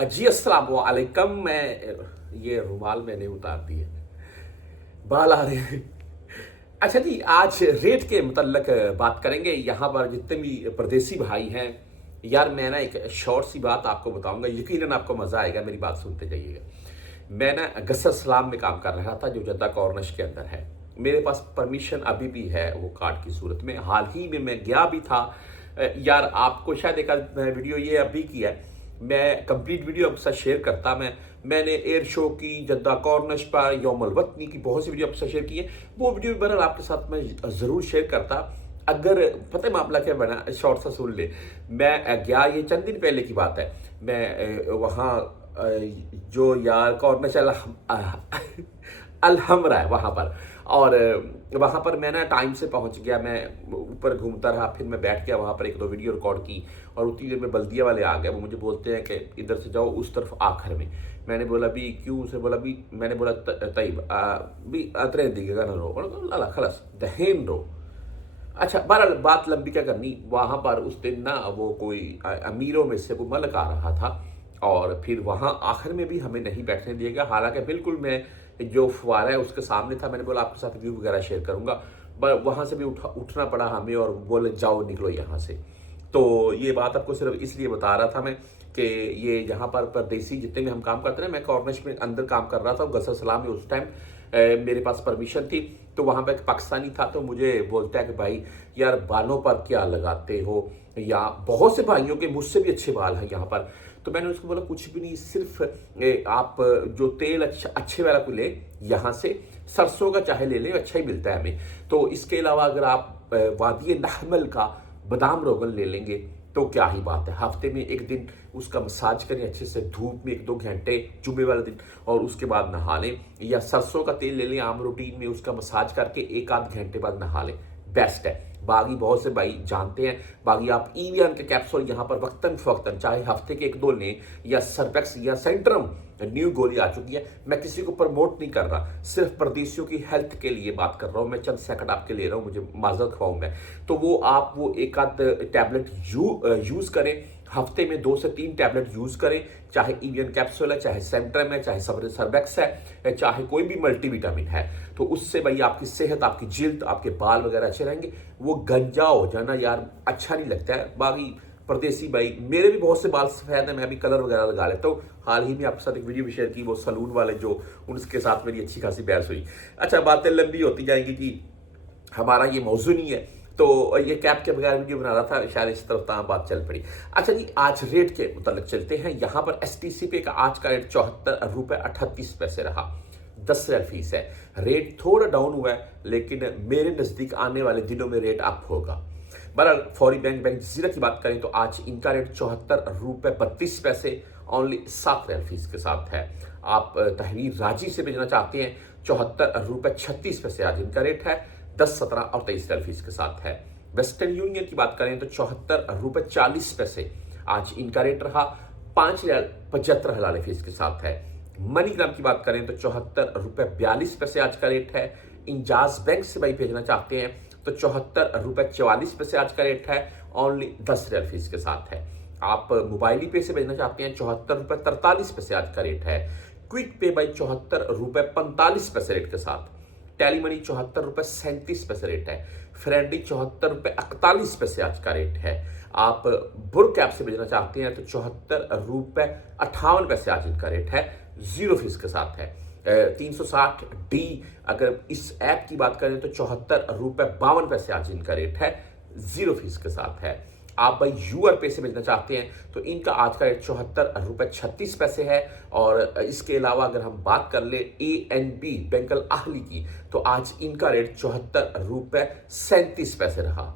जी अस्सलाम वालेकुम। मैं ये रुमाल मैंने उतार दिए, बाल आ रहे हैं। अच्छा जी, आज रेट के मुतल्लक बात करेंगे। यहाँ पर जितने भी परदेसी भाई हैं, यार मैं ना एक शॉर्ट सी बात आपको बताऊंगा, यकीनन आपको मज़ा आएगा, मेरी बात सुनते जाइएगा। मैं ना गसर सलाम में काम कर रहा था जो जद्दा कॉर्निश के अंदर है। मेरे पास परमिशन अभी भी है वो कार्ड की सूरत में। हाल ही में मैं गया भी था। यार आपको शायद एक वीडियो ये अभी की है, मैं कंप्लीट वीडियो आपके साथ शेयर करता। मैंने एयर शो की, जद्दा कॉर्निश पर, यौमुल वतनी की बहुत सी वीडियो आपके साथ शेयर की है। वो वीडियो बहरहाल आपके साथ मैं ज़रूर शेयर करता। अगर पता है मामला क्या बना, शॉर्ट सा सुन ले। मैं गया, ये चंद दिन पहले की बात है। मैं वहाँ जो यार कॉर्निश अलहमरा है वहाँ पर, और वहाँ पर मैं ना टाइम से पहुँच गया। मैं ऊपर घूमता रहा, फिर मैं बैठ गया वहाँ पर, एक दो वीडियो रिकॉर्ड की, और उतनी देर में बल्दिया वाले आ गए। वो मुझे बोलते हैं कि इधर से जाओ उस तरफ आखिर में। मैंने बोला भी क्यों? उसे बोला भी, मैंने बोला तईब भी अतरे दिखेगा ना रो अला खलस दहेन रो। अच्छा, बहरहाल बात लंबी क्या करनी, वहाँ पर उस दिन ना वो कोई अमीरों में से वो मलक आ रहा था, और फिर वहाँ आखिर में भी हमें नहीं बैठने दिया गया। हालांकि बिल्कुल मैं जो फुवारा है उसके सामने था। मैंने बोला आपके साथ व्यू वगैरह शेयर करूंगा, पर वहाँ से भी उठना पड़ा हमें, और बोले जाओ निकलो यहाँ से। तो ये बात आपको सिर्फ इसलिए बता रहा था मैं कि ये यहाँ पर परदेसी जितने भी हम काम करते हैं, मैं कॉर्निश में अंदर काम कर रहा था गसर सलाम में। उस टाइम मेरे पास परमिशन थी, तो वहाँ पर एक पाकिस्तानी था, तो मुझे बोलता है कि भाई यार बालों पर क्या लगाते हो, या बहुत से भाइयों के मुझसे भी अच्छे बाल हैं यहाँ पर। तो मैंने उसको बोला कुछ भी नहीं, सिर्फ आप जो तेल अच्छे वाला को ले, यहाँ से सरसों का चाहे ले ले, अच्छा ही मिलता है हमें। तो इसके अलावा अगर आप वादी नहमल का बादाम रोगन ले लेंगे तो क्या ही बात है। हफ्ते में एक दिन उसका मसाज करें अच्छे से, धूप में 1-2 घंटे जुम्मे वाले दिन, और उसके बाद नहा लें। या सरसों का तेल ले लें, आम रूटीन में उसका मसाज करके 1-8 घंटे बाद नहा लें, बेस्ट है। बाकी बहुत से भाई जानते हैं, बाकी आप ईवीएन के कैप्सूल यहाँ पर वक्तन फवक्तन चाहे हफ्ते के 1-2 लें, या सरपेक्स या सेंट्रम न्यू गोली आ चुकी है। मैं किसी को प्रमोट नहीं कर रहा, सिर्फ परदेशियों की हेल्थ के लिए बात कर रहा हूँ मैं। चंद सेकंड आपके ले रहा हूँ, मुझे माजरत खवाऊँ मैं। तो वो आप वो एक आध टैबलेट यूज़ करें, हफ्ते में 2 से 3 टैबलेट यूज़ करें, चाहे ईवीएन कैप्सूल है, चाहे सेंट्रम है, चाहे सरबेक्स है, चाहे कोई भी मल्टीविटामिन है। तो उससे भाई आपकी सेहत, आपकी जिल्द, आपके बाल वगैरह अच्छे रहेंगे। वो गंजा हो जाना यार अच्छा नहीं लगता है। बाकी परदेसी भाई, मेरे भी बहुत से बाल सफ़ेद हैं, मैं भी कलर वगैरह लगा लेता हूँ। हाल ही में आपके साथ एक वीडियो भी शेयर की, वो सलून वाले जो, उनके साथ मेरी अच्छी खासी बहस हुई। अच्छा, बातें लंबी होती जाएंगी कि हमारा ये मौजू नहीं है, तो ये कैप के बगैर वीडियो बना रहा था, शायद इस तरफ तहाँ बात चल पड़ी। अच्छा जी, आज रेट के मुतालिक चलते हैं। यहाँ पर STC पे का आज का रेट 74 रुपये 38 पैसे रहा, 10 रियाल फीस है। रेट थोड़ा डाउन हुआ है, लेकिन मेरे नज़दीक आने वाले दिनों में रेट अप होगा। बहरहाल फौरी बैंक जीरा की बात करें तो आज इनका रेट 74 रुपये 32 पैसे ओनली 7 रियाल फीस के साथ है। आप तहरीर राजी से भेजना चाहते हैं, 74 रुपये 36 पैसे आज इनका रेट है, 10, 17 और 23 रियाल फीस के साथ है। वेस्टर्न यूनियन की बात करें तो 74 रुपये 40 पैसे आज इनका रेट रहा, 5 रियाल 75 हलाल फीस के साथ है। मनीग्राम की बात करें तो 74 रुपये 42 पैसे आज का रेट है। इंजाज बैंक से भाई भेजना चाहते हैं तो 74 रुपये 44 पैसे आज का रेट है, ओनली 10 रियाल फीस के साथ है। आप मोबाइली पे से भेजना चाहते हैं, 74 रुपये 43 पैसे आज का रेट है। क्विक पे बाई 74 रुपये 45 पैसे रेट के साथ। टैली मनी 74 रुपये 37 पैसे रेट है। फ्रेंडी 74 रुपये 41 पैसे आज का रेट है। आप बुर्क ऐप से भेजना चाहते हैं तो 74 रुपये 58 पैसे आज इनका रेट है, 0 फीस के साथ है। 360D अगर इस ऐप की बात करें तो 74 रुपये 52 पैसे आज इनका रेट है, 0 फीस के साथ है। आप भाई यूआर पे से भेजना चाहते हैं तो इनका आज का रेट 74 रुपये 36 पैसे है। और इसके अलावा अगर हम बात कर ले ANB बैंक अल अहली की, तो आज इनका रेट 74 रुपये 37 पैसे रहा।